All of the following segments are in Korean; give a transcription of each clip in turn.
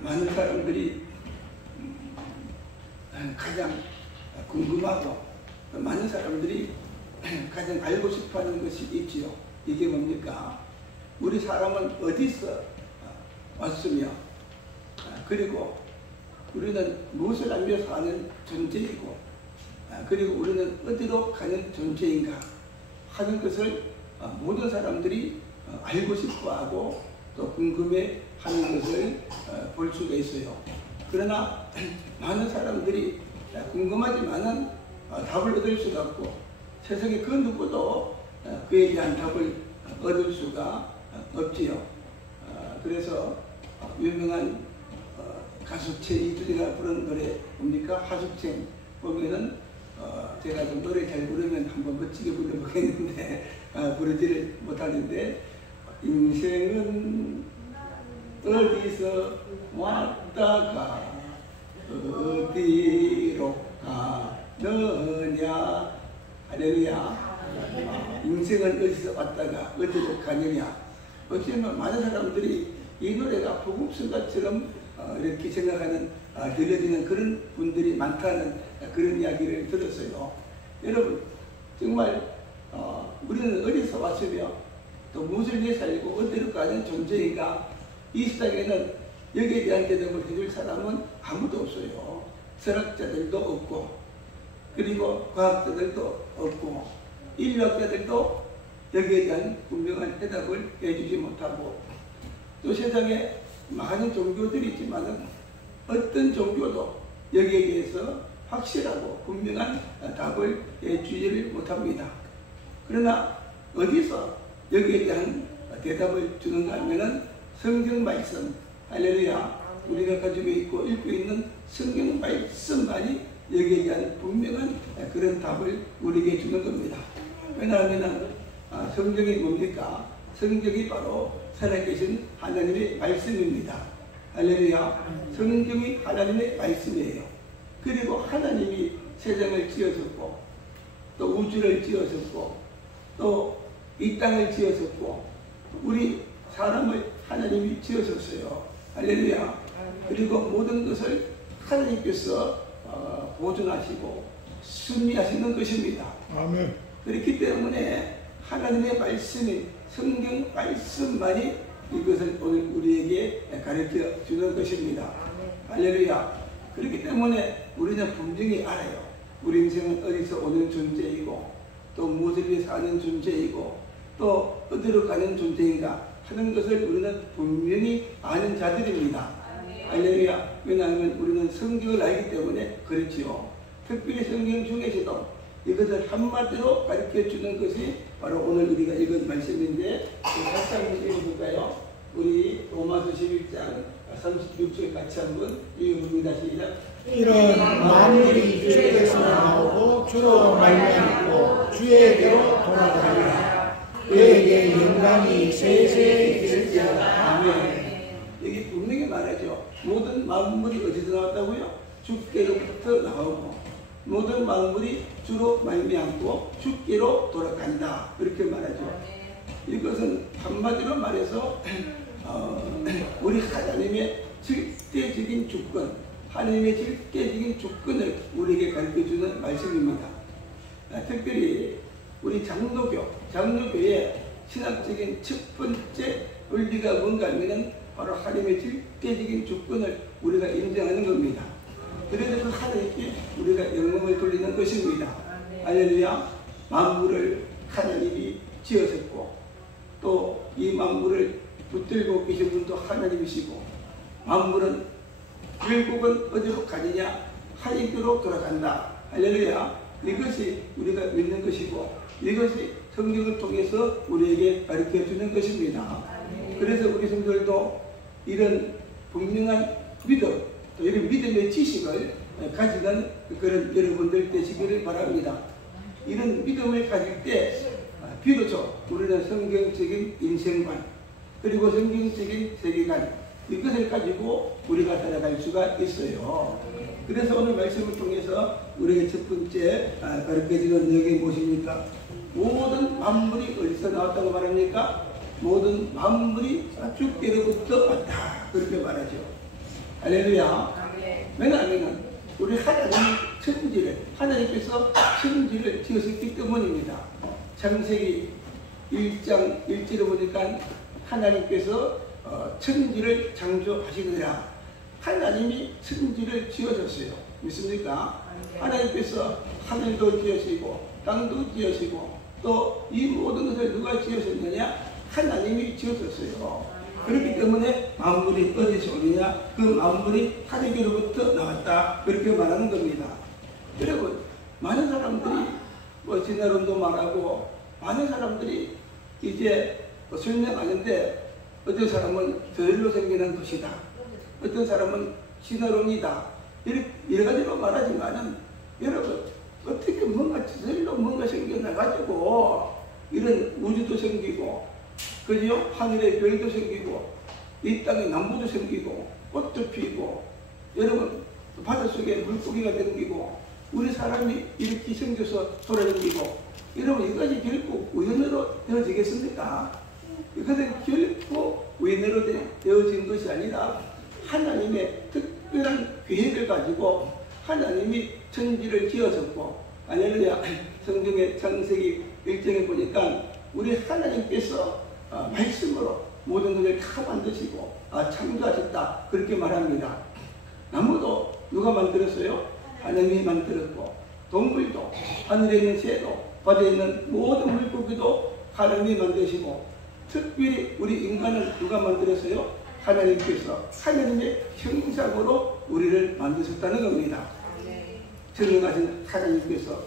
많은 사람들이 가장 궁금하고 많은 사람들이 가장 알고 싶어하는 것이 있지요. 이게 뭡니까? 우리 사람은 어디서 왔으며 그리고 우리는 무엇을 하며 사는 존재이고 그리고 우리는 어디로 가는 존재인가 하는 것을 모든 사람들이 알고 싶어하고 또 궁금해하는 것을 볼 수가 있어요. 그러나 많은 사람들이 궁금하지만은 답을 얻을 수가 없고 세상에 그 누구도 그에 대한 답을 얻을 수가 없지요. 그래서 유명한 가수 최이준이가 부른 노래 뭡니까? 하숙생 보면은 제가 좀 노래 잘 부르면 한번 멋지게 불러보겠는데 부르지를 못하는데 인생은 어디서 왔다가 어디로 가느냐. 할렐루야. 인생은 어디서 왔다가 어디로 가느냐. 어쩌면 많은 사람들이 이 노래가 복음성가처럼 이렇게 생각하는 들려지는 그런 분들이 많다는 그런 이야기를 들었어요. 여러분 정말 우리는 어디서 왔으며 또 무엇을 위해 살고 어디로 가는 존재인가. 이 세상에는 여기에 대한 대답을 해줄 사람은 아무도 없어요. 철학자들도 없고 그리고 과학자들도 없고 인류학자들도 여기에 대한 분명한 대답을 해주지 못하고 또 세상에 많은 종교들이 있지만 어떤 종교도 여기에 대해서 확실하고 분명한 답을 해주지를 못합니다. 그러나 어디서 여기에 대한 대답을 주는가 하면은 성경 말씀, 할렐루야, 우리가 가지고 있고 읽고 있는 성경 말씀만이 여기에 대한 분명한 그런 답을 우리에게 주는 겁니다. 왜냐하면 성경이 뭡니까? 성경이 바로 살아계신 하나님의 말씀입니다. 할렐루야. 성경이 하나님의 말씀이에요. 그리고 하나님이 세상을 지으셨고 또 우주를 지으셨고 또 이 땅을 지으셨고 우리 사람을 하나님이 지으셨어요. 할렐루야. 그리고 모든 것을 하나님께서 보존하시고 순리하시는 것입니다. 아멘. 그렇기 때문에 하나님의 말씀인 성경 말씀만이 이것을 오늘 우리에게 가르쳐 주는 것입니다. 할렐루야. 그렇기 때문에 우리는 분명히 알아요. 우리 인생은 어디서 오는 존재이고 또 무엇을 위해 사는 존재이고 또 어디로 가는 존재인가 하는 것을 우리는 분명히 아는 자들입니다. 할렐루야. 왜냐하면 우리는 성경을 알기 때문에 그렇지요. 특별히 성경 중에서도 이것을 한마디로 가르쳐 주는 것이 바로 오늘 우리가 읽은 말씀인데 같이 한번 읽어볼까요? 우리 로마서 11장 36절 같이 한번 읽어봅니다. 시작. 이런 만물이 주에게서 나오고 주로 말미암고 주에게로 돌아가리라. 그에게 영광이 세세히 있을지어다. 아멘. 여기 분명히 말하죠. 모든 만물이 어디서 나왔다고요? 주께로부터 나오고 모든 만물이 주로 말미암고 주께로 돌아간다. 이렇게 말하죠. 이것은 한마디로 말해서 우리 하나님의 절대적인 주권, 하나님의 절대적인 주권을 우리에게 가르쳐주는 말씀입니다. 특별히 우리 장로교의 신학적인 첫 번째 원리가 뭔가 하면 바로 하나님의 절대적인 주권을 우리가 인정하는 겁니다. 그래서 그 하나님께 우리가 영광을 돌리는 것입니다. 할렐루야. 만물을 하나님이 지으셨고 또 이 만물을 붙들고 계신 분도 하나님이시고 만물은 결국은 어디로 가느냐? 하나님께로 돌아간다. 할렐루야. 이것이 우리가 믿는 것이고 이것이 성경을 통해서 우리에게 가르쳐 주는 것입니다. 그래서 우리 성도들도 이런 분명한 믿음 또 이런 믿음의 지식을 가지는 그런 여러분들 되시기를 바랍니다. 이런 믿음을 가질 때 비로소 우리는 성경적인 인생관 그리고 성경적인 세계관 이것을 가지고 우리가 살아갈 수가 있어요. 그래서 오늘 말씀을 통해서 우리에게 첫 번째 가르쳐주는 내용이 무엇입니까? 모든 만물이 어디서 나왔다고 말합니까? 모든 만물이 주께로부터 왔다. 그렇게 말하죠. 할렐루야. 왜냐하면 우리 하나님께서 천지를 지으셨기 때문입니다. 창세기 1장 1절에 보니까 하나님께서 천지를 창조하시느라 하나님이 천지를 지어줬어요. 믿습니까? 하나님께서 하늘도 지으시고 땅도 지으시고 또 이 모든 것을 누가 지으셨느냐? 하나님이 지으셨어요. 그렇기 때문에 만물이 어디서 오느냐? 그 만물이 하나님으로부터 나왔다. 그렇게 말하는 겁니다. 여러분, 많은 사람들이 진화론도 말하고 많은 사람들이 이제 설명하는데 어떤 사람은 저절로 생기는 것이다. 어떤 사람은 진화론이다. 이렇게 여러 가지로 말하지만은 여러분 어떻게 뭔가 저절로 뭔가 생겨나가지고 이런 우주도 생기고 그죠? 하늘에 별도 생기고 이 땅에 나무도 생기고 꽃도 피고 여러분 바닷속에 물고기가 생기고 우리 사람이 이렇게 생겨서 돌아다니고 여러분 이것이 결코 우연으로 되어지겠습니까? 이것은 결코 우연으로 되어진 것이 아니라 하나님의 특별한 계획을 가지고 하나님이 천지를 지어졌고 할렐루야. 성경의 창세기 1장에 보니까 우리 하나님께서 말씀으로 모든 것을 다 만드시고 창조하셨다. 그렇게 말합니다. 나무도 누가 만들었어요? 하나님이 만들었고 동물도 하늘에 있는 새도 바다에 있는 모든 물고기도 하나님이 만드시고 특별히 우리 인간을 누가 만들었어요? 하나님께서 하나님의 형상으로 우리를 만드셨다는 겁니다. 전능하신 하나님께서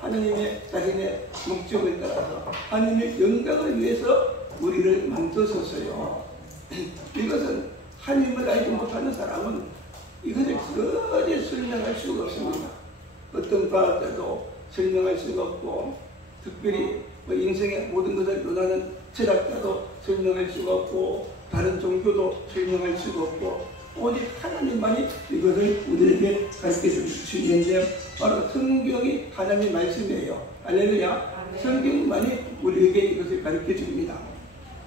하나님의 자신의 목적을 따라서 하나님의 영광을 위해서 우리를 만드셨어요. 이것은 하나님을 알지 못하는 사람은 이것을 전혀 설명할 수가 없습니다. 어떤 과학자도 설명할 수가 없고 특별히 인생의 모든 것을 논하는 철학자도 설명할 수가 없고 다른 종교도 설명할 수가 없고 오직 하나님만이 이것을 우리에게 가르쳐 주시는데 바로 성경이 하나님의 말씀이에요. 할렐루야. 성경만이 우리에게 이것을 가르쳐 줍니다.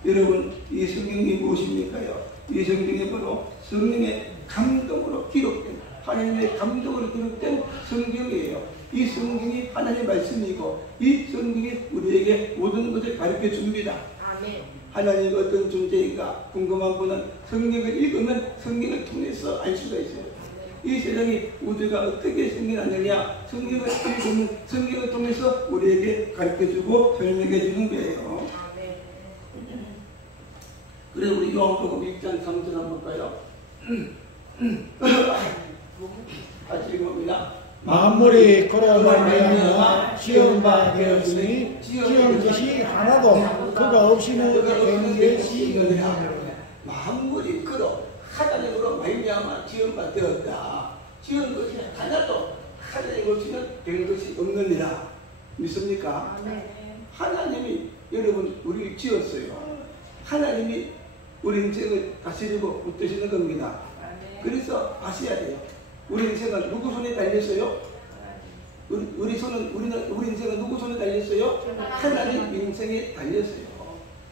여러분 이 성경이 무엇입니까요? 이 성경이 바로 성령의 감동으로 기록된 하나님의 감동으로 기록된 성경이에요. 이 성경이 하나님의 말씀이고 이 성경이 우리에게 모든 것을 가르쳐 줍니다. 아멘. 하나님이 어떤 존재인가 궁금한 분은 성경을 읽으면 성경을 통해서 알 수가 있어요. 이 세상이 우주가 어떻게 생겨났느냐 성경을 읽으면 성경을 통해서 우리에게 가르쳐주고 설명해 주는 거예요. 그래서 우리 요한복음 1장 3절 한번 볼까요? 같이 읽어봅니다. 만물이 그로 말미암아 지은 바 되었으니 지은 것이 하나도 그가 없이는 된 것이 없느니라. 만물이 그로 하나님으로 말미암아 지은 바 되었다. 지은 것이 하나도 하나님 없이는 된 것이 없느니라. 믿습니까? 하나님이 여러분 우리를 지었어요. 하나님이 우리 인생을 다스리고 붙드시는 겁니다. 그래서 아셔야 돼요. 우리 인생은 누구 손에 달렸어요? 우리 인생은 누구 손에 달렸어요? 하나님 인생에 달렸어요.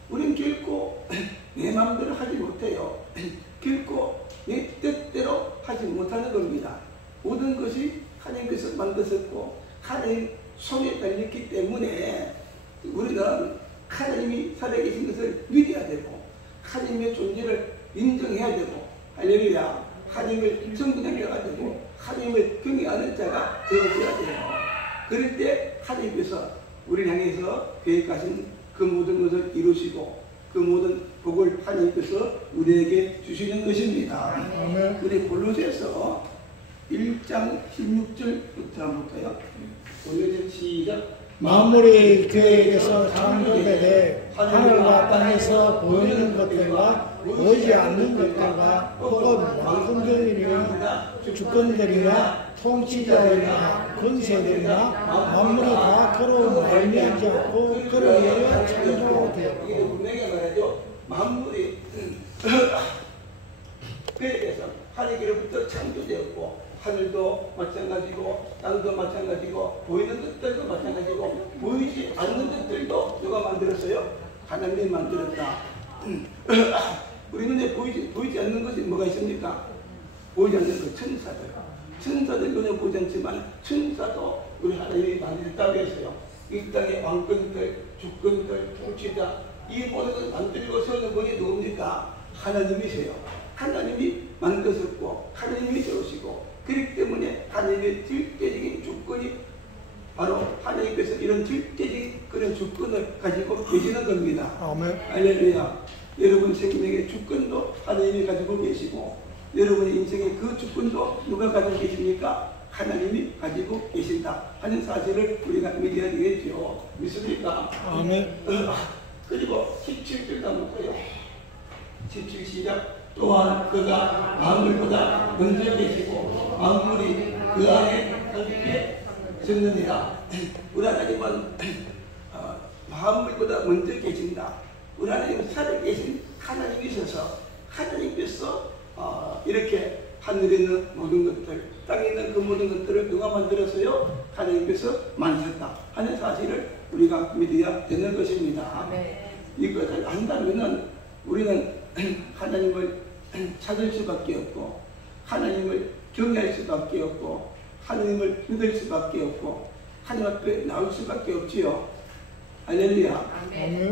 우리는 결코 내 마음대로 하지 못해요. 결코 내 뜻대로 하지 못하는 겁니다. 모든 것이 하나님께서 만드셨고 하나님 손에 달렸기 때문에 우리는 하나님이 살아계신 것을 믿어야 되고 하나님의 존재를 인정해야 되고 할렐루야. 하나님을 정복해야 되고 하나님을 경외하는 자가 되어져야 돼요. 그럴 때 하나님께서 우리를 향해서 계획하신 그 모든 것을 이루시고 그 모든 복을 하나님께서 우리에게 주시는 것입니다. 우리 골로새서 1장 16절부터 한번 볼까요? 골로새 시작. 만물이 그에게서 창조되되 하늘과 땅에서 보이는 것들과 보이지 않는 것들과 혹은 왕궁들이나 주권들이나 통치자들이나 권세들이나 만물이 다 그로 말미암지 않고 그로 인하여 창조되었고. 이게 분명히 말하죠. 만물이 그에게서 하나님께로부터 창조되었고 하늘도 마찬가지고 땅도 마찬가지고 보이는 것들도 마찬가지고 보이지 않는 것들도 누가 만들었어요? 하나님이 만들었다. 우리 눈에 보이지 않는 것이 뭐가 있습니까? 보이지 않는 것, 천사들. 천사들 눈에 보이지 않지만 천사도 우리 하나님이 만들었다고 했어요. 이 땅의 왕권들, 주권들, 통치자, 이 모든 것을 만들고 세우는 분이 누굽니까? 하나님이세요. 하나님이 만드셨고 하나님이 세우시고, 그렇기 때문에 하나님의 절대적인 주권이 바로 하나님께서 이런 절대적인 그런 주권을 가지고 계시는 겁니다. 아멘. 할렐루야. 여러분 생명의 주권도 하나님이 가지고 계시고, 여러분의 인생의 그 주권도 누가 가지고 계십니까? 하나님이 가지고 계신다 하는 사실을 우리가 믿어야 되겠죠. 믿습니까? 아멘. 그리고 17절 가볼까요? 17 시작. 또한 그가 만물보다 먼저 계시고 만물이 그 안에 함께 섰느니라. 우리 하나님은 만물보다 먼저 계신다. 우리 하나님은 살아계신 하나님이셔서 하나님께서 이렇게 하늘에 있는 모든 것들, 땅에 있는 그 모든 것들을 누가 만들었어요? 하나님께서 만드셨다 하는 사실을 우리가 믿어야 되는 것입니다. 이것을 안다면 우리는 하나님을 찾을 수밖에 없고, 하나님을 경외할 수밖에 없고, 하나님을 믿을 수밖에 없고, 하나님 앞에 나올 수밖에 없지요. 할렐루야.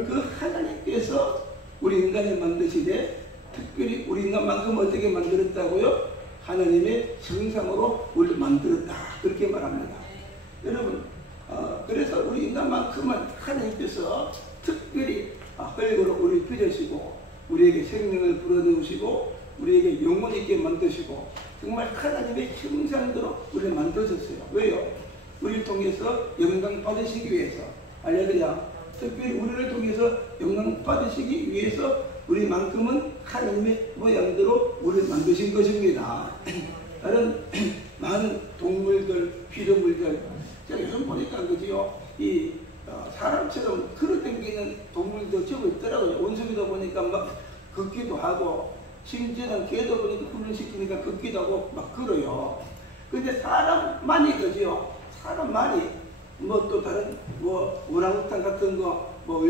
그 하나님께서 우리 인간을 만드시되 특별히 우리 인간만큼 어떻게 만들었다고요? 하나님의 형상으로 우리를 만들었다, 그렇게 말합니다. 여러분, 그래서 우리 인간만큼은 하나님께서 특별히 흙으로 우리를 빚으시고 우리에게 생명을 불어넣으시고 우리에게 영혼 있게 만드시고 정말 하나님의 형상대로 우리를 만드셨어요. 왜요? 우리를 통해서 영광 받으시기 위해서. 할렐루야. 특별히 우리를 통해서 영광 받으시기 위해서 우리만큼은 하나님의 모양대로 우리를 만드신 것입니다. 다른 많은 동물들, 피조물들, 제가 요즘 보니까 그지요, 이 사람처럼 걸어다니는 동물도 적어 있더라고요. 원숭이도 보니까 막 걷기도 하고, 심지어는 개도 보니까 훈련시키니까 걷기도 하고 막 걸어요. 근데 사람만이 그지요, 사람만이 뭐 또 다른 뭐 오랑우탄 같은 거 뭐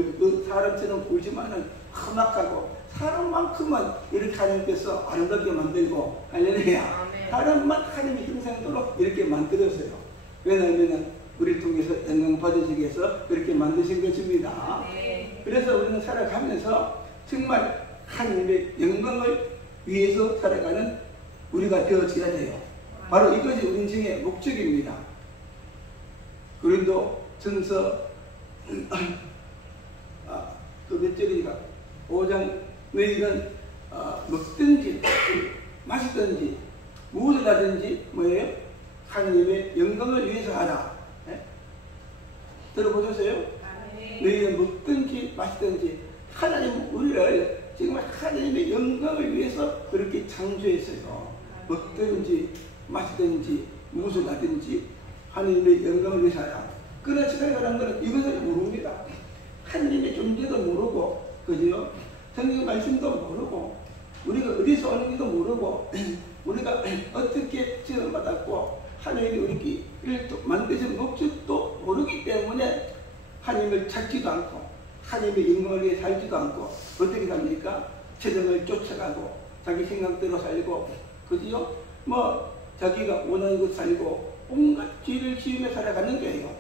사람처럼 보이지만은 험악하고, 사람만큼은 이렇게 하나님께서 아름답게 만들고, 할렐루야. 사람만 하나님의 형상대로 이렇게 만들었어요. 왜냐하면 우리를 통해서 영광 받으시기 위해서 그렇게 만드신 것입니다. 그래서 우리는 살아가면서 정말 하나님의 영광을 위해서 살아가는 우리가 되어져야 돼요. 바로 이것이 우리 인생의 목적입니다. 고린도 전서 그 몇 절이니까 5장, 너희는 먹든지 마시든지 무엇을 하든지 뭐예요? 하나님의 영광을 위해서 하라. 네? 들어보셨어요? 너희는 먹든지 마시든지 하나님 우리를 정말 하나님의 영광을 위해서 그렇게 창조했어요. 먹든지 마시든지 무엇을 하든지 하나님의 영광을 위해서 하라. 그러나 세상에 가는 것은 이것을 모릅니다. 하나님의 존재도 모르고, 그죠? 성경 말씀도 모르고, 우리가 어디서 오는지도 모르고, 우리가 어떻게 지원받았고, 하나님이 우리를 만드신 목적도 모르기 때문에 하나님을 찾지도 않고, 하나님의 영광을 위해 살지도 않고, 어떻게 삽니까? 세상을 쫓아가고, 자기 생각대로 살고, 그죠? 뭐, 자기가 원하는 것 살고, 온갖 죄를 지으며 살아가는 거예요.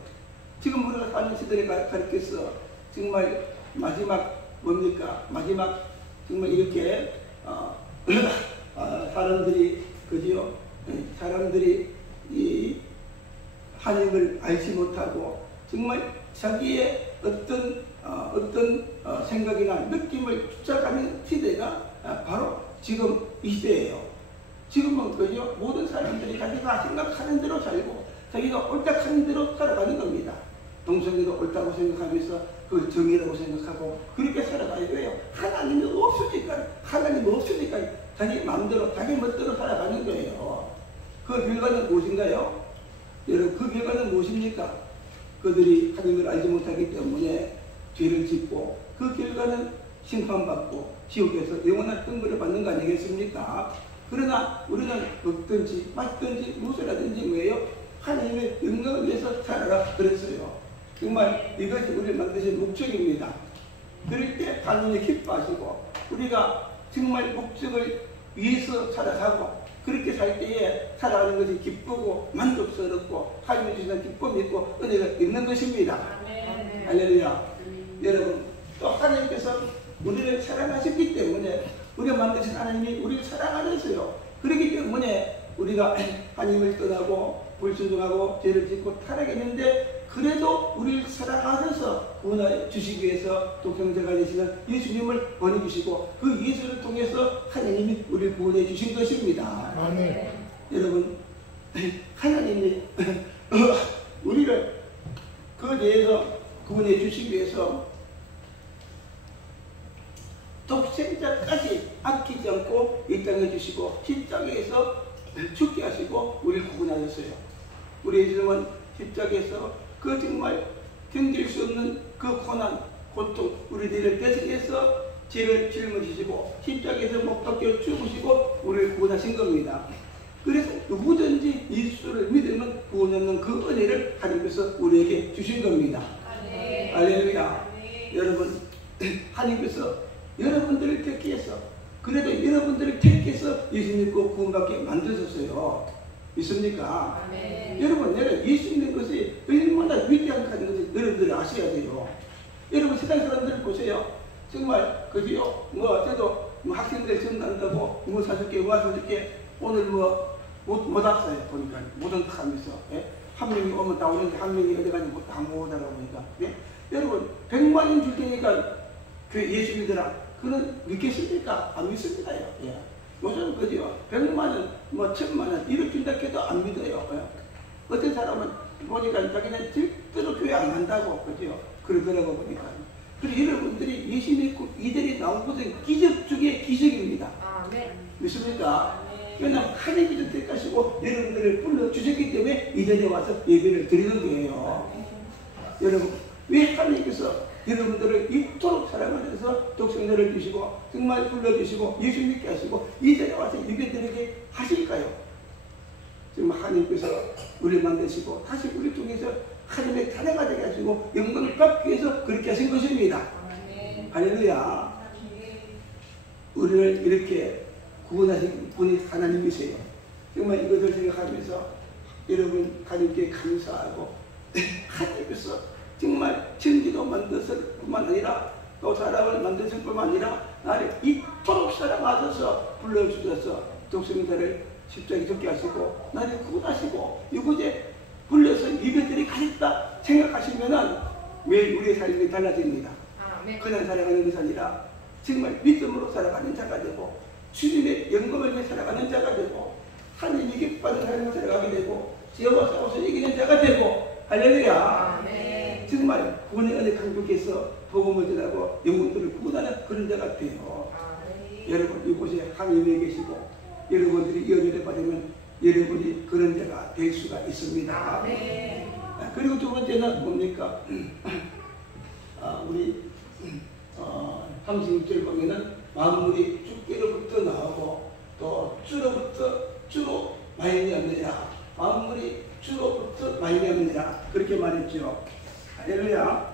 지금 우리가 사는 시대를 가르쳐서 정말 마지막 뭡니까? 마지막 정말 이렇게 사람들이, 그죠? 사람들이 이 하나님을 알지 못하고 정말 자기의 어떤 생각이나 느낌을 쫓아가는 시대가 바로 지금 이 시대예요. 지금은 그죠? 모든 사람들이 자기가 생각하는 대로 살고 자기가 옳다고 하는 대로 살아가는 겁니다. 동성애도 옳다고 생각하면서 그걸 정의라고 생각하고 그렇게 살아가야 돼요. 하나님이 없으니까 자기 마음대로 자기 멋대로 살아가는 거예요. 그 결과는 무엇인가요? 여러분, 그 결과는 무엇입니까? 그들이 하나님을 알지 못하기 때문에 죄를 짓고 그 결과는 심판받고 지옥에서 영원한 등불을 받는 거 아니겠습니까? 그러나 우리는 먹든지 마시든지 무엇을 하든지 뭐예요? 하나님의 영광을 위해서 살아라 그랬어요. 정말 이것이 우리를 만드신 목적입니다. 그럴 때 하나님이 기뻐하시고 우리가 정말 목적을 위해서 살아가고 그렇게 살 때에 살아가는 것이 기쁘고 만족스럽고 하나님이 주시는 기쁨이 있고 은혜가 있는 것입니다. 할렐루야. 여러분 또 하나님께서 우리를 사랑하셨기 때문에 우리가 만드신 하나님이 우리를 사랑하셨어요. 그렇기 때문에 우리가 하나님을 떠나고 불순종하고 죄를 짓고 타락했는데 그래도 우리를 사랑하셔서 구원해 주시기 위해서 독생자가 되시는 예수님을 보내주시고 그 예수를 통해서 하나님이 우리를 구원해 주신 것입니다. 아멘. 여러분 하나님이 우리를 그 대해서 구원해 주시기 위해서 독생자까지 아끼지 않고 이 땅에 주시고 십자가에서 죽게 하시고 우리를 구원하셨어요. 우리 예수님은 십자가에서 그 정말 견딜 수 없는 그 고난, 고통, 우리들을 대신해서 죄를 짊어지시고 십자가에서 못 박혀 죽으시고 우리를 구원하신 겁니다. 그래서 누구든지 예수를 믿으면 구원 없는 그 은혜를 하나님께서 우리에게 주신 겁니다. 할렐루야. 여러분 하나님께서 여러분들을 택해서 그래도 여러분들을 택해서 예수 믿고 구원받게 만드셨어요. 믿습니까? 여러분 내가 예수 믿는 것이 얼마나 위대한 것을 여러분들이 아셔야 돼요. 여러분 세상 사람들 보세요. 정말 그지요. 저도 학생들 전난다고 뭐 사줄게 뭐 사줄게 오늘 못 왔어요. 보니까 못 온다 하면서 한 명이 오면 다 오는데 한 명이 어디 가니 다 못 오다가 보니까 여러분 100만 원 줄 테니까 교회 예수 믿으라. 그는 믿겠습니까? 안 믿습니다요. 요즘 그죠? 100만 원, 1000만 원 이렇게 준다 해도 안 믿어요. 어떤 사람은 보니까 자기는 절대로 교회 안 간다고 그죠? 그러더라고 보니까. 그리고 여러분들이 예수 믿고 이들이 나온 것은 기적 중에 기적입니다. 믿습니까? 그러나 하나님께서 택하시고 여러분들을 불러주셨기 때문에 이 자리에 와서 예배를 드리는 거예요. 여러분 왜 하나님께서 여러분들을 이토록 사랑하셔서 독생자를 주시고 정말 불러주시고 예수 믿게 하시고 이 자리에 와서 예배드리게 하실까요? 정말 하나님께서 우리를 만드시고 다시 우리 통해서 하나님의 자녀가 되게 하시고 영광을 받기 위해서 그렇게 하신 것입니다. 할렐루야. 우리를 이렇게 구원하신 분이 하나님이세요. 정말 이것을 생각하면서 여러분 하나님께 감사하고 하나님께서 정말 천지도 만드실 뿐만 아니라 또 사람을 만드실 뿐만 아니라 나를 이토록 사랑하셔서 불러주셔서 독생자를 십자가에 죽게 하시고 나를 구원하시고 이곳에 불러서 예배드리게 하셨다 생각하시면은 매일 우리의 삶이 달라집니다. 그냥 살아가는 것이 아니라 정말 믿음으로 살아가는 자가 되고 주님의 영광을 위해 살아가는 자가 되고 하나님이 기뻐하는 삶을 살아가게 되고 죄와 싸워서 이기는 자가 되고 할렐루야. 정말 구원의 은혜 강국에서 복음을 전하고 영혼들을 구원하는 그런 자가 돼요. 여러분 이곳에 하나님이 계시고 여러분들이 연애를 받으면 여러분이 그런 자가 될 수가 있습니다. 그리고 두 번째는 뭡니까? 우리 36절 보면은 만물이 주께로부터 나오고 또 주로부터 주로 말미암느니라. 만물이 주로부터 말미암느니라 그렇게 말했죠. 할렐루야.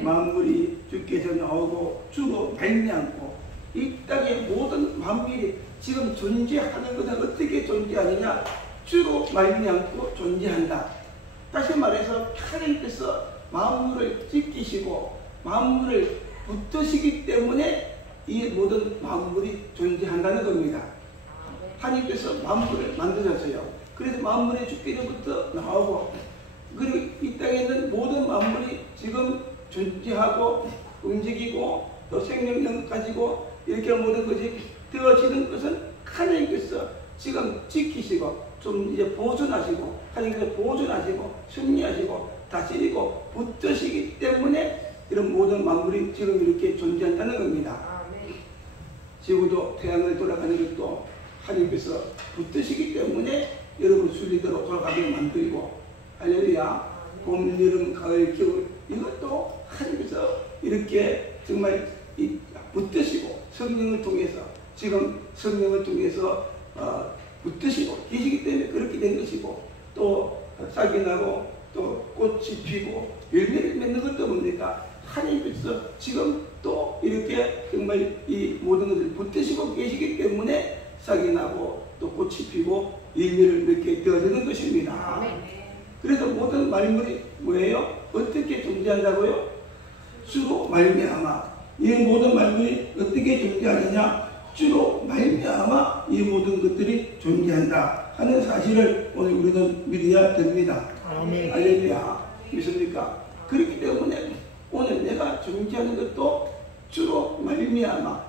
만물이 주께서 나오고 주로 말미암고 이 땅의 모든 만물이 지금 존재하는 것은 어떻게 존재하느냐? 주로 말미암고 존재한다. 다시 말해서 하나님께서 만물을 지키시고 만물을 붙드시기 때문에 이 모든 만물이 존재한다는 겁니다. 하나님께서 만물을 만드셨어요. 그래서 만물의 주께로부터 나오고 그리고 이 땅에 있는 모든 만물이 지금 존재하고 움직이고 또 생명력을 가지고 이렇게 모든 것이 되어지는 것은 하나님께서 지금 지키시고 좀 이제 보존하시고 하나님께서 보존하시고 승리하시고 다스리고 붙드시기 때문에 이런 모든 만물이 지금 이렇게 존재한다는 겁니다. 지구도 태양을 돌아가는 것도 하나님께서 붙드시기 때문에 여러분 순리대로 돌아가게 만들고 할렐루야. 봄, 여름, 가을, 겨울 이것도 하나님께서 이렇게 정말 붙드시고 성령을 통해서 지금 성령을 통해서 붙드시고 계시기 때문에 그렇게 된 것이고 또 싹이 나고 또 꽃이 피고 열매를 맺는 것도 뭡니까? 하나님께서 지금 또 이렇게 정말 이 모든 것을 붙드시고 계시기 때문에 싹이 나고 또 꽃이 피고 열매를 맺게 되어지는 것입니다. 그래서 모든 만물이 뭐예요? 어떻게 존재한다고요? 주로 말미암아. 이 모든 만물이 어떻게 존재하느냐? 주로 말미암아 이 모든 것들이 존재한다 하는 사실을 오늘 우리는 믿어야 됩니다. 아멘. 할렐루야. 믿습니까? 그렇기 때문에 오늘 내가 존재하는 것도 주로 말미암아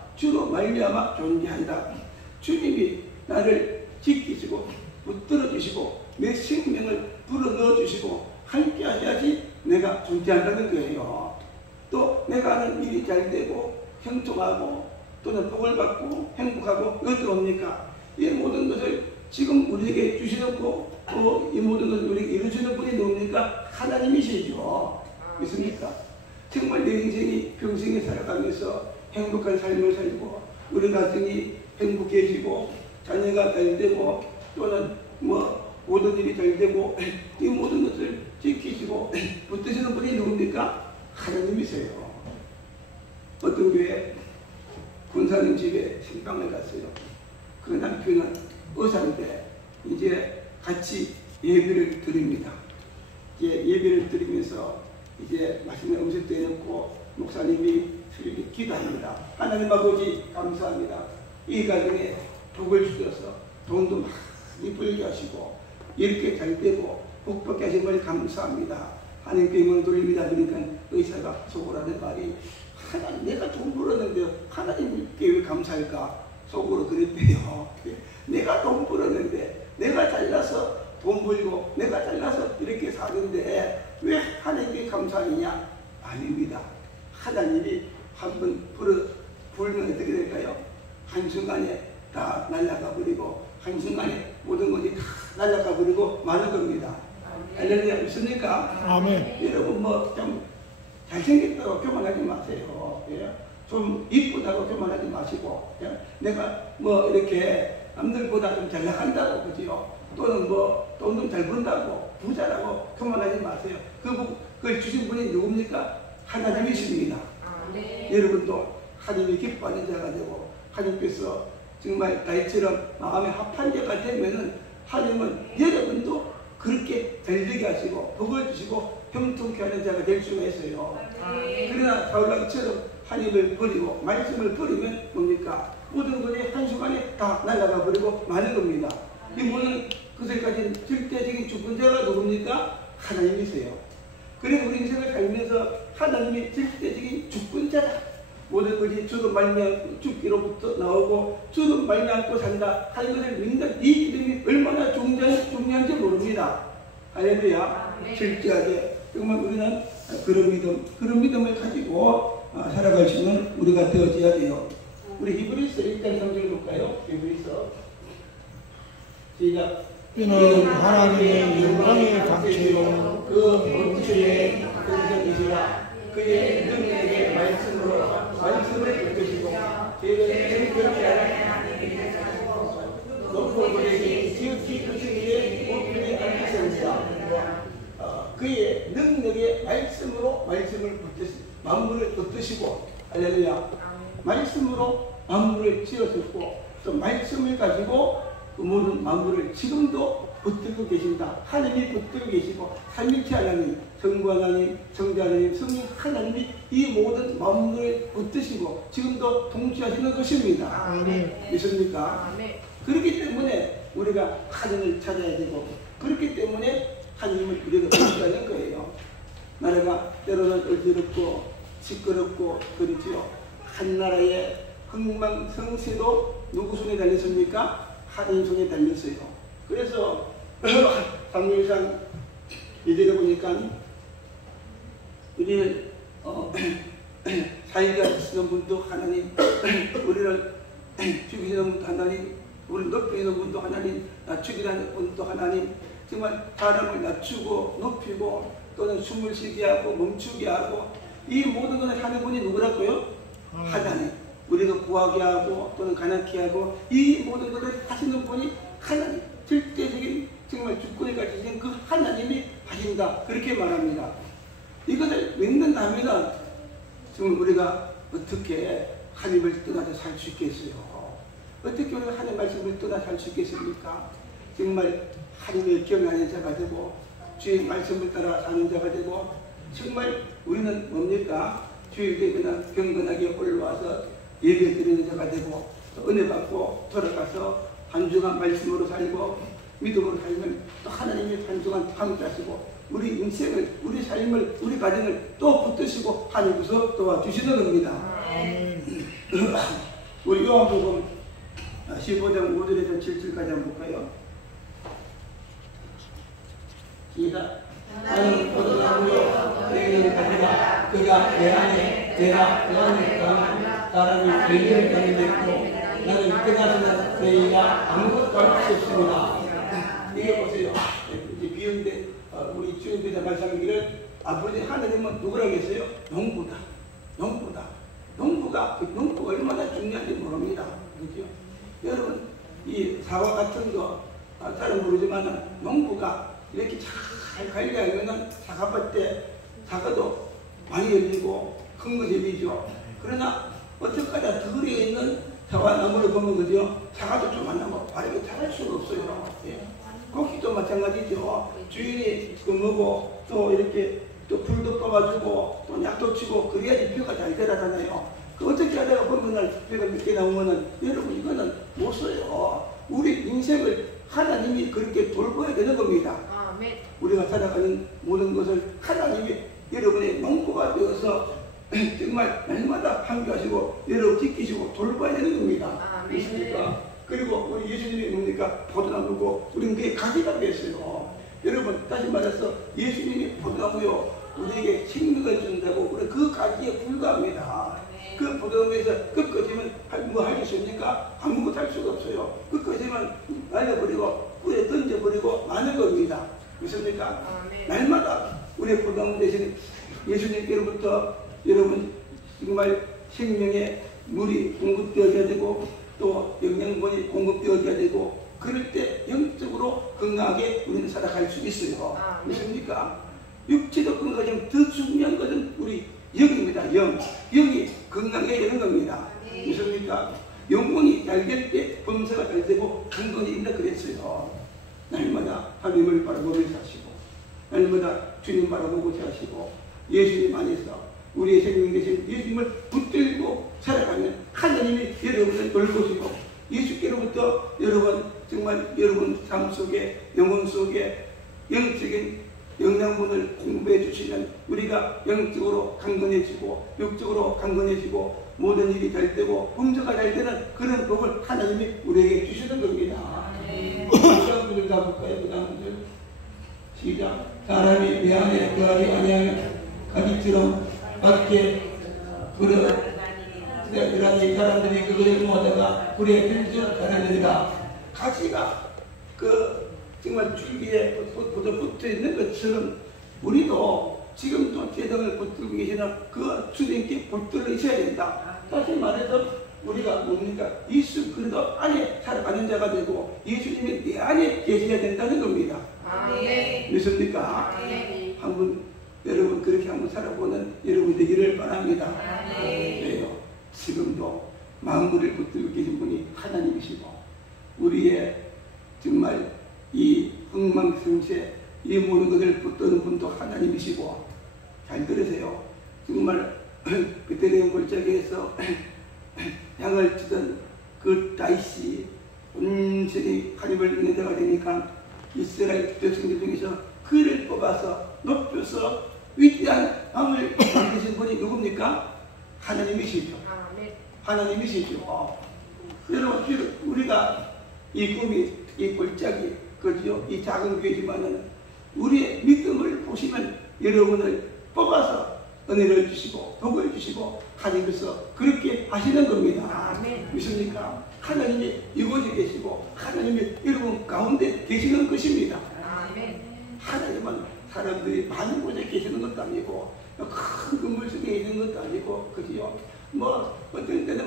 존재한다. 주님이 나를 지키시고 붙들어 주시고 내 생명을 불어넣어 주시고 함께 하셔야지 내가 존재한다는 거예요. 또 내가 하는 일이 잘 되고 형통하고 또는 복을 받고 행복하고 어떻게 옵니까? 이 모든 것을 지금 우리에게 주시놓고 또 이 모든 것을 우리에게 이루시는 분이 누굽니까? 하나님이시죠. 믿습니까? 정말 내 인생이 평생에 살아가면서 행복한 삶을 살고 우리 가정이 행복해지고 자녀가 잘 되고 또는 모든 일이 잘 되고 이 모든 것을 지키시고 붙드시는 분이 누굽니까? 하나님이세요. 어떤 교회 군사님 집에 신방을 갔어요. 그 남편은 의사인데 이제 같이 예배를 드립니다. 예배를 드리면서 이제 맛있는 음식도 해놓고 목사님이 이렇게 기도합니다. 하나님 아버지 감사합니다. 이 가정에 복을 주셔서 돈도 많이 벌게 하시고 이렇게 잘 되고 복받게 하심을 감사합니다. 하나님께 영광을 돌립니다. 그러니까 의사가 속으로 하는 말이 하나님 내가 돈 벌었는데 하나님께 왜 감사할까? 속으로 그랬대요. 내가 돈 벌었는데 내가 잘나서 돈 벌고 내가 잘나서 이렇게 사는데 왜 하나님께 감사하느냐? 아닙니다. 하나님이 한번 불면 어떻게 될까요? 한순간에 다 날아가 버리고 한순간에 모든 것이 다 날아가 버리고 마는 겁니다. 할렐루야. 믿습니까? 아멘. 여러분 좀 잘생겼다고 교만하지 마세요. 예? 좀 이쁘다고 교만하지 마시고 예? 내가 이렇게 남들보다 좀 잘 나간다고 그지요? 또는 돈 좀 잘 번다고 부자라고 교만하지 마세요. 그걸 주신 분이 누굽니까? 하나님이십니다. 여러분도 하나님이 기뻐하는 자가 되고 하나님께서 정말 다윗처럼 마음에 합한 자가 되면은 하나님은 여러분도 그렇게 잘 되게 하시고 복을 주시고 형통케 하는 자가 될 수가 있어요. 그러나 사울왕처럼 하나님을 버리고 말씀을 버리면 뭡니까? 모든 것이 한순간에 다 날아가 버리고 마는 겁니다. 이 모든 것을 가진 절대적인 주권자가 누굽니까? 하나님이세요. 그래서 우리 인생을 살면서 하나님이 절대적인 주권자다. 모든 것이 주로 말미암고 죽기로부터 나오고 주로 말미암고 산다 하는 것을 믿는 이 이름이 얼마나 중요한지 모릅니다. 할렐루야. 실제하게 정말 우리는 그런 믿음을 가지고 살아갈 수 있는 우리가 되어져야 돼요. 우리 히브리서 1장 3절 볼까요? 히브리서 시작. 이는 하나님의 영광의 강체로 그 본체의 근성이시라. 그의 능력의 말씀을 붙드시고 죄를 그렇게 하라. 높은 곳에 지극히 크시기에 높이에 앉으셨습니다. 그의 능력의 말씀으로 말씀을 만물을 붙드시고 할렐루야. 말씀으로 만물을 지어졌고 또 말씀을 가지고 그 모든 만물을 지금도 붙들고 계신다. 하나님이 붙들고 계시고 삼위일체 하나님, 성부 하나님, 성자 하나님, 성령 하나님이 이 모든 만물을 붙드시고 지금도 통치하시는 것입니다. 아멘. 믿습니까? 그렇기 때문에 우리가 하나님을 찾아야 되고 그렇기 때문에 하나님을 우리가 의지하는 거예요. 나라가 때로는 어지럽고 시끄럽고 그렇지요. 한 나라의 흥망성쇠도 누구 손에 달렸습니까? 하나님 손에 달렸어요. 그래서 사무엘상 이제를 보니까 우리를 사이가 쓰는 분도 하나님, 우리를 죽이시는 분도 하나님, 우리를 높이는 분도 하나님, 낮추기라는 분도 하나님, 정말 사람을 낮추고 높이고 또는 숨을 쉬게 하고 멈추게 하고 이 모든 것을 하는 분이 누구라고요? 하나님. 우리가 구하게 하고 또는 가난케 하고 이 모든 것을 하시는 분이 하나님. 절대적인 정말 주권을 가지신 그 하나님이 하신다. 그렇게 말합니다. 이것을 믿는다면 정말 우리가 어떻게 하나님을 떠나서 살 수 있겠어요? 어떻게 우리가 하나님의 말씀을 떠나 살 수 있겠습니까? 정말 하나님을 경외하는 자가 되고 주의 말씀을 따라 사는 자가 되고 정말 우리는 뭡니까? 주일되거나 경건하게 올라와서 예배 드리는 자가 되고 은혜 받고 돌아가서 한 주간 말씀으로 살고 믿음으로 살면 또 하나님이 한 주간 함께 하시고 우리 인생을, 우리 삶을, 우리 가정을 또 붙드시고 하나님께서 도와주시는 겁니다. 우리 요한복음 15장 5절에서 7절까지 한번 볼까요? 시작. 나는 포도나무요 너희는 가지라. 그가 내 안에 내가 그 안에 거하면 사람이 열매를 많이 맺고 나는 떠나서는 너희가 아무것도 할 수 없습니다. 이게 보세요. 이제 비유인데 우리 주님께서 말씀하기를 아버지 하나님은 누구라고 했어요? 농부다. 농부가 얼마나 중요한지 모릅니다. 그렇죠? 여러분 이 사과 같은 거 잘은 모르지만 농부가 이렇게 잘 관리하면 사과밭 때 사과도 많이 열리고 큰 거 열리죠. 그러나 어떻게하다 덜에 있는 사과나무를 보면 그죠? 사과도 좀 안 나면 바르게 자랄 수가 없어요. 예. 고기도 마찬가지죠. 주인이 그 뭐고 또 이렇게 또 불도 꺼가지고 또 약도 치고 그래야지 벼가 잘 자라잖아요. 그 어떻게 하다가 보면은 벼가 늦게 나오면은 여러분 이거는 못 써요. 우리 인생을 하나님이 그렇게 돌봐야 되는 겁니다. 우리가 살아가는 모든 것을 하나님이 여러분의 농부가 되어서 정말 날마다 함께하시고 여러분 지키시고 돌봐야 되는 겁니다. 그렇습니까? 그리고 우리 예수님이 뭡니까? 포도나무고 우리는 그게 가지가 됐어요. 여러분 다시 말해서 예수님이 포도나무요 우리에게 생명을 준다고 우리 그 가지에 불과합니다. 그 포도나무에서 끝까지면 뭐 할 수 있습니까? 아무것도 할 수가 없어요. 끝까지만 날려버리고 뿌에 던져버리고 마는 겁니다. 그렇습니까? 날마다 우리의 포도나무 대신 예수님께로부터 여러분 정말 생명의 물이 공급되어야 되고 또 영양분이 공급되어야 되고 그럴 때 영적으로 건강하게 우리는 살아갈 수 있어요. 그렇습니까? 육체도 건강하지만 더 중요한 것은 우리 영입니다. 영이 건강해야 되는 겁니다. 그렇습니까? 영혼이 잘 될 때 범사가 잘 되고 건강이 있다 그랬어요. 날마다 하나님을 바라보면서 하시고 날마다 주님 바라보고 사시고 예수님 안에서 우리의 생명 되신 예수님을 붙들고 살아가면 하나님이 여러분을 돌보시고 예수께로부터 여러분 정말 여러분 삶 속에 영혼 속에 영적인 영양분을 공급해 주시면 우리가 영적으로 강건해지고 육적으로 강건해지고 모든 일이 잘 되고 범죄가 잘 되는 그런 복을 하나님이 우리에게 주시는 겁니다. 다음 분들 가볼까요? 그 다음 분들 시작. 사람이 내 안에 거하지 아니하면 가지처럼 밖에 그러니 사람들이 그것을 모아다가 불에 던져 가라느니라. 가지가 그 정말 줄기에 붙어 있는 것처럼 우리도 지금도 재정을 붙들고 계시는 그 주님께 붙들어 있어야 된다. 다시 말해서 우리가 뭡니까? 예수 그리스도 안에 살아가는 자가 되고 예수님이 내 안에 계셔야 된다는 겁니다. 믿습니까? 한번 여러분 그렇게 한번 살아보는 여러분 되기를 바랍니다. 그래요. 지금도 만물을 붙들고 계신 분이 하나님이시고 우리의 정말 이 흥망성쇠 이 모든 것을 붙드는 분도 하나님이시고 잘 들으세요. 정말 그때는 골짜기에서 양을 치던 그 다윗이 온전히 하나님을 믿는 자가 되니까 이스라엘 백성들 중에서 그를 뽑아서 높여서 위대한 왕을 만드신 분이 누굽니까? 하나님이시죠. 하나님이시죠. 여러분 우리가 이 꿈이 이 골짜기 그죠? 이 작은 교회지만은 우리의 믿음을 보시면 여러분을 뽑아서 은혜를 주시고 복을 주시고 하나님께서 그렇게 하시는 겁니다. 믿습니까? 하나님이 이곳에 계시고 하나님이 여러분 가운데 계시는 것입니다. 하나님은 사람들이 많은 곳에 계시는 것도 아니고 큰 건물 속에 있는 것도 아니고 그죠? 뭐 어떤 때는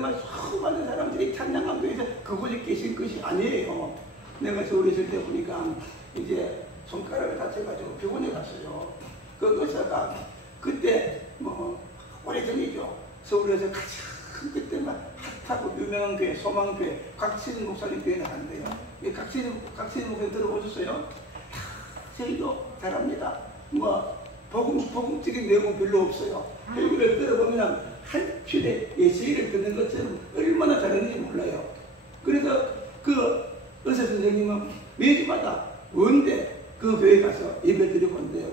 수많은 사람들이 찬양한 교회에서 그곳에 계신 것이 아니에요. 내가 서울에 있을 때 보니까 이제 손가락을 다쳐가지고 병원에 갔어요. 그 의사가 그때 뭐 오래전이죠. 서울에서 가장 그때만 핫하고 유명한 교회, 소망교회, 곽신일 목사님 교회 나간대요. 곽신일 목사님 들어보셨어요? 저희도 잘합니다. 뭐 복음적인 내용은 별로 없어요. 여기를 들어보면 한 편의 예시를 듣는 것처럼 얼마나 잘하는지 몰라요. 그래서 그 의사 선생님은 매주마다 원대 그 교회 가서 예배 드리고 온대요.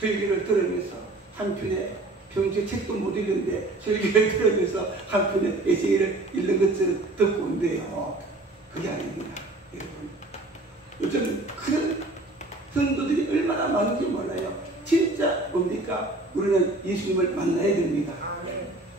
설교를 들으면서 한편에 평소에 책도 못 읽는데 설교를 들으면서 한편에 예시를 읽는 것처럼 듣고 온대요. 그게 아닙니다. 여러분, 요즘 그런 성도들이 얼마나 많은지 몰라요. 진짜 뭡니까? 우리는 예수님을 만나야 됩니다.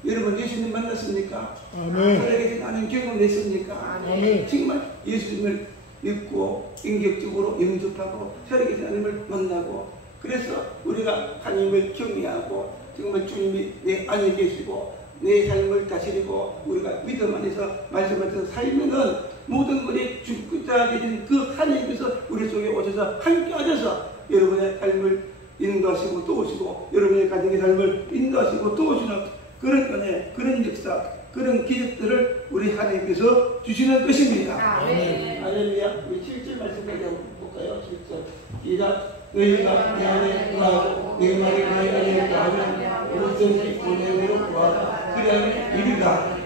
여러분 예수님 만났습니까? 살아계신 하나님 경험했습니까? 정말 예수님을 믿고 인격적으로 영접하고 살아계신 하나님을 만나고, 그래서 우리가 하나님을 경외하고 정말 주님이 내 안에 계시고 내 삶을 다스리고 우리가 믿음 안에서 말씀하셔서 살면은 모든 것이 주권자 계신 그 하나님께서 우리 속에 오셔서 함께 하셔서 여러분의 삶을 인도하시고 도우시고 여러분의 가정의 삶을 인도하시고 도우시는 그런 은혜, 그런 역사, 그런 기적들을 우리 하나님께서 주시는 것입니다. 할렐루야. 우리 7절 말씀까지 한번 볼까요? 7절. 시작. 너희가 내 안에 구하고 내 말이 너희 안에 구하면 무엇든지 원하므로 구하라. 그리하면 이리라.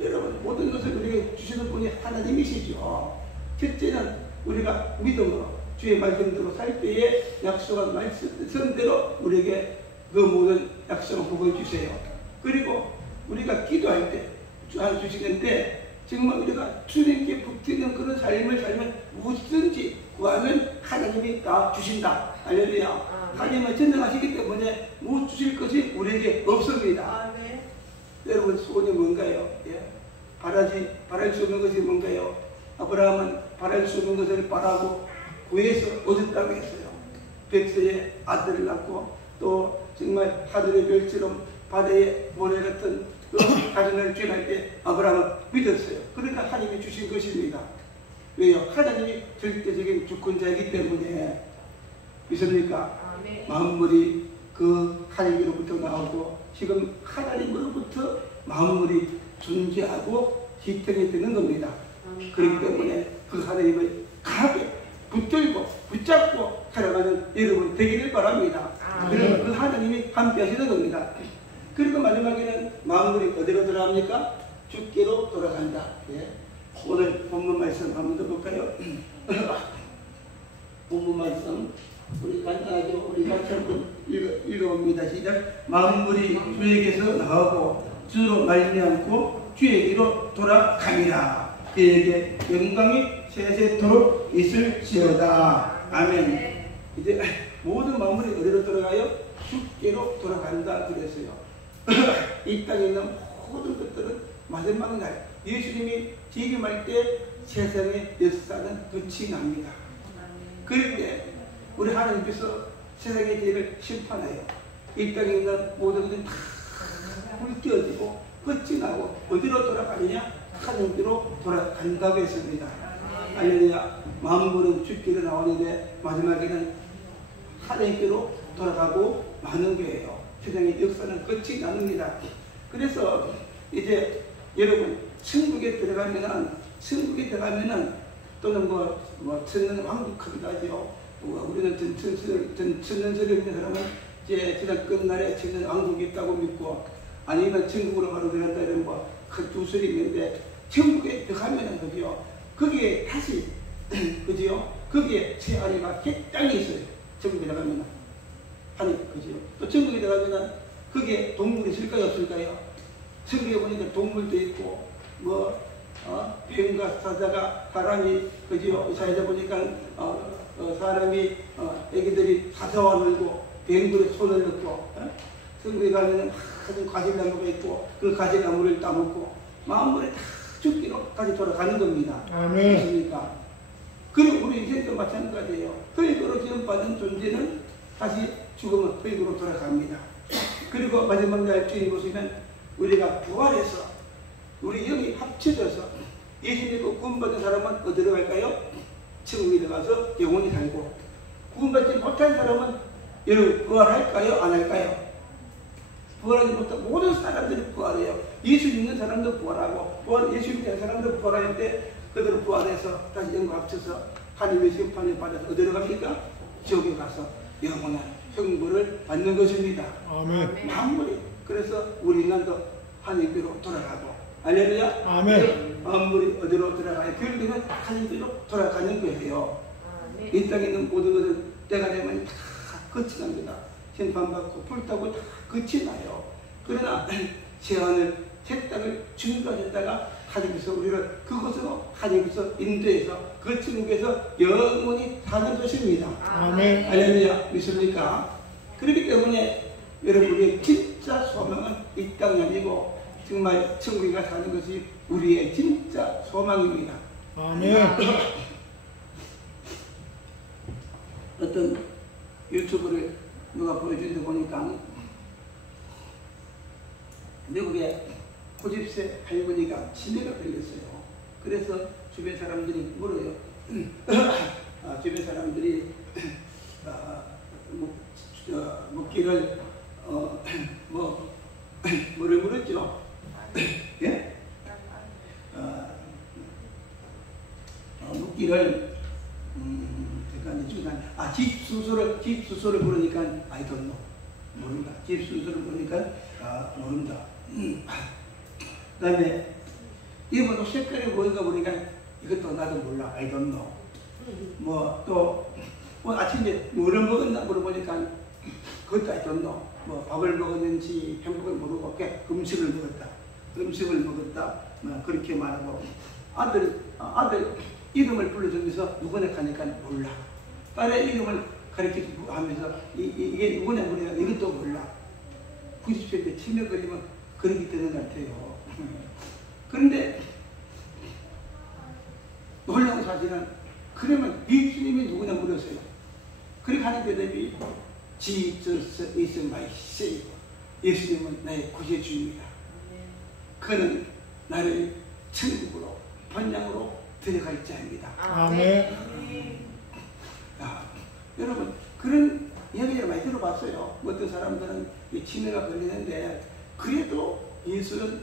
여러분 모든 것을 우리에게 주시는 분이 하나님이시죠. 첫째는 우리가 믿음으로 주의 말씀대로 살 때에 약속한 말씀대로 우리에게 그 모든 약속을 복을 주세요. 그리고 우리가 기도할 때 주시는데 정말 우리가 주님께 붙드는 그런 삶을 살면 무엇든지 구하면 하나님이 다 주신다. 할렐루야. 하나님은 전능하시기 때문에 무엇 주실 것이 우리에게 없습니다. 여러분 소원이 뭔가요? 바랄 수 없는 것이 뭔가요? 아브라함은 바랄 수 없는 것을 바라고 구해서 얻었다고 했어요. 백세의 아들을 낳고 또 정말 하늘의 별처럼 바다에 모래 같은 그 가정을 주행할 때 아브라함은 믿었어요. 그러니까 하나님이 주신 것입니다. 왜요? 하나님이 절대적인 주권자이기 때문에. 믿습니까? 만물이 그 하나님으로부터 나오고 지금 하나님으로부터 만물이 존재하고 지탱이 되는 겁니다. 그렇기 때문에 그 하나님을 강하게 붙들고 붙잡고 살아가는 여러분 되기를 바랍니다. 그러면 그 하나님이 함께 하시는 겁니다. 그리고 마지막에는 만물이 어디로 돌아갑니까? 주께로 돌아간다. 오늘 본문 말씀 한번 더 볼까요? 본문 말씀 우리 간단하게 우리 같이 한번 읽어봅니다. 시작. 만물이 주에게서 나오고 주로 말미암고 주에게로 돌아갑니다. 그에게 영광이 세세토록 있을지어다. 아멘. 이제 모든 만물이 어디로 돌아가요? 주께로 돌아간다 그랬어요. 이 땅에 있는 모든 것들은 마지막 날 예수님이 재림할 때 세상의 역사는 끝이 납니다. 그럴 때 우리 하나님께서 세상의 죄를 심판해요. 이 땅에 있는 모든 것들이 다 불태워지고 끝이 나고 어디로 돌아가느냐? 하나님께로 돌아간다고 했습니다. 할렐루야. 만물은 주께로 나오는데 마지막에는 하나님께로 돌아가고 마는 거예요. 세상의 역사는 끝이 납니다. 그래서 이제 여러분 천국에 들어가면은 또는 뭐 천년 왕국하기도 하죠. 우리는 천년설에 있는 사람은 이제 세상 끝날에 천년 왕국이 있다고 믿고, 아니면 천국으로 바로 들어간다 이런 큰 두 설이 있는데, 천국에 들어가면은 그죠. 거기에 다시 그죠. 거기에 새 아내가 땅이 있어요. 천국에 들어가면은 하늘 그죠. 또 천국에 들어가면은 거기에 동물이 있을까요, 없을까요? 천국에 보니까 동물도 있고 뱀과 사자가 사람이 그죠. 사회자 보니까 사람이 애기들이 사자와 놀고 뱀들이 손을 넣고, 천국에 가면은 큰 가지나무가 있고 그 가지나무를 따먹고 만물이 다 죽기로까지 돌아가는 겁니다. 그렇습니까? 그리고 우리 인생도 마찬가지예요. 흙으로 지음받은 존재는 다시 죽으면 흙으로 돌아갑니다. 그리고 마지막 날 주님 보시면 우리가 부활해서 우리 영이 합쳐져서 예수 믿고 구원받은 사람은 어디로 갈까요? 천국에 들어가서 영원히 살고, 구원받지 못한 사람은 여러분 부활할까요? 안 할까요? 부활하지 못한 모든 사람들이 부활해요. 예수 믿는 사람도 부활하고 예수 믿는 사람도 부활하는데 그들은 부활해서 다시 영과 합쳐서 하나님의 심판을 받아서 어디로 갑니까? 지옥에 가서 영원한 형벌을 받는 것입니다. 아멘. 만물이 그래서 우리 인간도 하나님께로 돌아가고 할렐루야. 아멘. 만물이 어디로 돌아가요? 결국에는 하나님께로 돌아가는 거예요. 이 땅에 있는 모든 것은 때가 되면 다 끝이 납니다. 심판받고 불타고 다 끝이 나요. 그러나 새하늘 새 땅을 준비하셨다가 하나님께서 우리를 그곳으로 하나님께서 인도해서 그 천국에서 영원히 사는 것입니다. 아멘. 할렐루야. 믿습니까? 그렇기 때문에 여러분의 진짜 소망은 이 땅이 아니고 정말 천국에 가 사는 것이 우리의 진짜 소망입니다. 아멘. 어떤 유튜브를 누가 보여주는데 보니까 미국의 90세 할머니가 치매가 걸렸어요. 그래서 주변 사람들이 물어요. 주변 사람들이 묻기를 뭐를 물었죠? 예? 묻기를 집 수술을 물으니까 I don't know. 모른다. 집 수술을 물으니까 모른다. 그 다음에 이거 색깔이 뭐인가 보니까 이것도 나도 몰라. I don't know. 아침에 뭐를 먹었나 물어보니까 그것도 I don't know. 밥을 먹었는지 행복을 모르고 그냥 음식을 먹었다. 그렇게 말하고 아들 이름을 불러주면서 누구네 가니까 몰라. 딸의 이름을 가르치고 하면서 이게 누구냐 그래요. 이것도 몰라. 90세인데 치매 걸리면 그렇게 되는 것 같아요. 그런데 놀라운 사실은 그러면 예수님이 누구냐 물었어요. 그렇게 하는 대답이 Jesus is my Savior. 예수님은 나의 구세주입니다. 그는 나를 천국으로 번영으로 들어갈 자입니다. 아멘. 여러분 그런 이야기를 많이 들어봤어요. 어떤 사람들은 치매가 걸리는데 그래도 예수는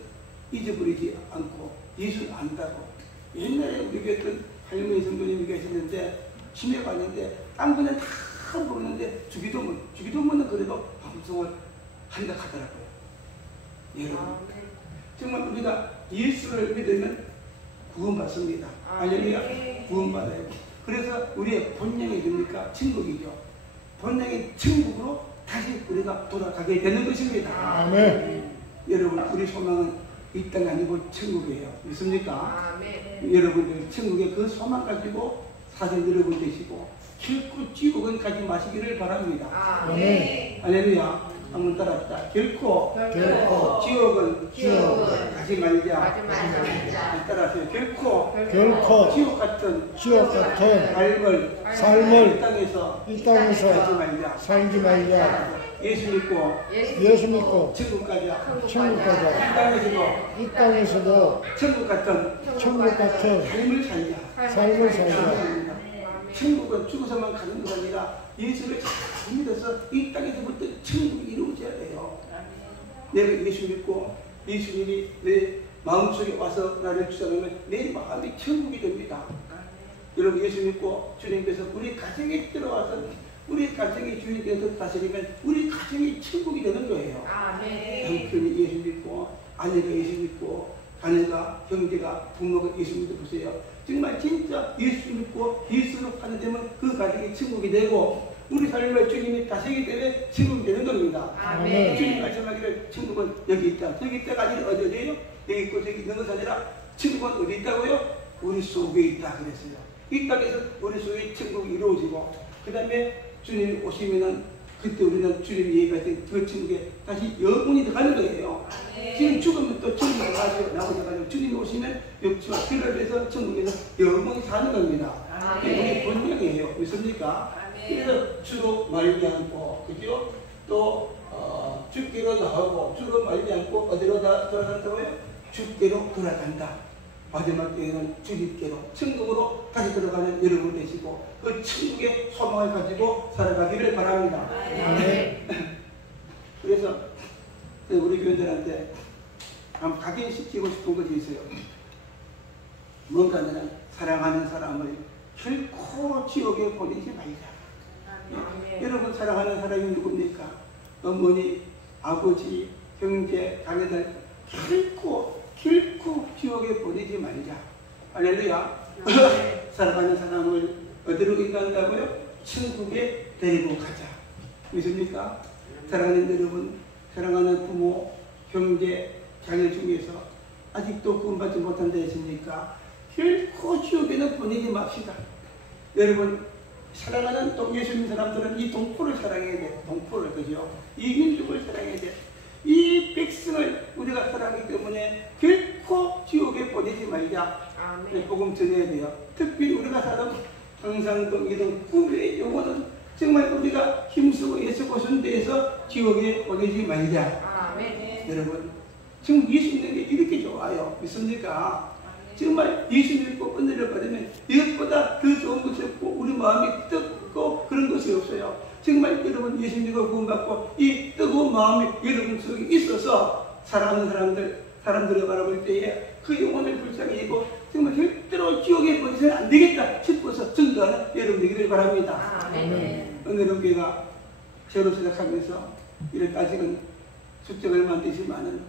잊어버리지 않고 예수는 안다고. 옛날에 우리 교회 어떤 할머니 성도님이 계셨는데 치매가 왔는데 딴 분은 다 모르는데 주기도문은 그래도 방송을 한다 하더라고요. 여러분 정말 우리가 예수를 믿으면 구원받습니다. 할렐루야. 구원받아요. 그래서 우리의 본향이 됩니까? 천국이죠. 본향이 천국으로 다시 우리가 돌아가게 되는 것입니다. 아멘. 여러분 우리 소망은 이 땅이 아니고 천국이에요. 믿습니까? 아멘. 여러분들 천국의 그 소망 가지고 사실 여러분 되시고 결코 지옥은 가지 마시기를 바랍니다. 아멘. 할렐루야. 한번 따라합시다. 결코 지옥은 가지 말자. 따라하세요. 결코 지옥 같은 삶을 이 땅에서 살지 말자. 예수 믿고 천국 가자. 이 땅에서도 천국 같은 삶을 살자. 천국은 죽어서만 가는 것이 아니라 예수를 잘 믿어서 이 땅에서부터 천국이 이루어져야 돼요. 내가 예수 믿고 예수님이 내 마음속에 와서 나를 주장하면 내 마음이 천국이 됩니다. 여러분 예수 믿고 주님께서 우리 가정에 들어와서 우리 가정의 주님께서 다스리면 우리 가정이 천국이 되는 거예요. 남편이 예수 믿고 아내가 예수 믿고 자녀가 형제가 부모가 예수 믿어 보세요. 정말 진짜 예수 믿고 예수로 하게 되면 그 가정이 천국이 되고 우리 삶을 주님이 다스리기 때문에 천국이 되는 겁니다. 아멘. 주님 말씀하기를 천국은 여기 있다. 여기 있다가 아니라 어디에요? 여기 있고 저기 있는 것이 아니라 천국은 어디 있다고요? 우리 속에 있다 그랬어요. 이 땅에서 우리 속에 천국이 이루어지고 그 다음에 주님이 오시면은 그때 우리는 주님이 얘기하신 그 천국에 다시 영원히 들어가는 거예요. 지금 죽으면 또 천국에 가서 나오셔가지고 주님이 오시면 역주와 피를 해서 천국에서 영원히 사는 겁니다. 우리 본명이에요. 믿습니까? 그래서 주로 말지 않고 그죠? 또 죽기로 하고 주로 말지 않고 어디로 돌아간다고요? 죽기로 돌아간다. 마지막 때에는 주님께로 천국으로 다시 들어가는 여러분 되시고 그 천국의 소망을 가지고 살아가기를 바랍니다. 아멘. 그래서 우리 교인들한테 한번 각인시키고 싶은 것이 있어요. 뭔가는 사랑하는 사람을 결코 지옥에 보내지 말자. 여러분 사랑하는 사람이 누굽니까? 어머니, 아버지, 형제, 자녀들 결코 지옥에 보내지 말자. 할렐루야. 사랑하는 사람을 어디로 인도한다고요? 천국에 데리고 가자. 믿습니까? 사랑하는 여러분, 사랑하는 부모, 형제, 자녀 중에서 아직도 구원받지 못한 데 있습니까? 결코 지옥에는 보내지 맙시다. 여러분, 사랑하는 또 예수님 사람들은 이 동포를 사랑해야 돼. 동포를, 그죠? 이 민족을 사랑해야 돼. 이 백성을 우리가 사랑하기 때문에 결코 지옥에 보내지 말자. 복음 전해야 돼요. 특별히 우리가 사는 항상동이든 구의 용어는 정말 우리가 힘쓰고 애쓰고선 데에서 지옥에 보내지 말자. 여러분, 지금 예수 믿는 게 이렇게 좋아요. 믿습니까? 정말 예수 믿고 은혜를 받으면 이것보다 더 좋은 것이 없고 우리 마음이 뜨겁고 그런 것이 없어요. 정말 여러분 예수 믿고 구원받고 이 뜨거운 마음이 여러분 속에 있어서 사랑하는 사람들을 바라볼 때에 그 영혼을 불쌍히 여기고 정말 절대로 지옥에 보내서는 안 되겠다 싶어서 전도하는 여러분 되기를 바랍니다. 은혜로운 교회가 새로 시작하면서 이렇게까지는 숫자가 얼마 안 되지만은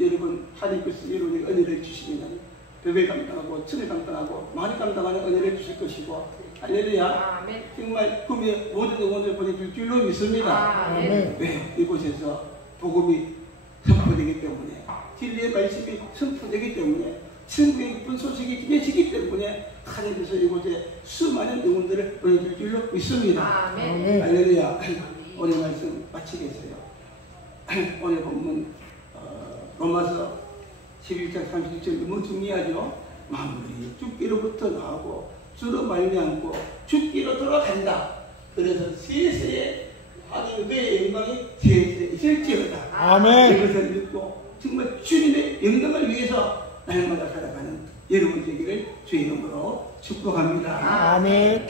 여러분 하나님께서 여러분에게 은혜를 주시면 배배 감당하고 천을 감당하고 많이 감당하는 은혜를 주실 것이고 할렐루야. 정말 꿈에 모든 영혼을 보내줄 줄로 믿습니다. 왜? 이곳에서 복음이 선포되기 때문에 진리의 말씀이 선포되기 때문에 천국의 기쁜 소식이 전해지기 때문에 하나님께서 이곳에 수많은 영혼들을 보내줄 줄로 믿습니다. 할렐루야. 오늘 말씀 마치겠어요. 오늘 본문 로마서 11장 31절 너무 중요하죠. 만물이 죽기로부터 나오고 주로 말미암고 죽기로 돌아간다. 그래서 세세에 하나님의 영광이 세세에 있을지어다. 아멘. 이것을 믿고 정말 주님의 영광을 위해서 날마다 살아가는 여러분 되기를 주의 이름으로 축복합니다. 아멘.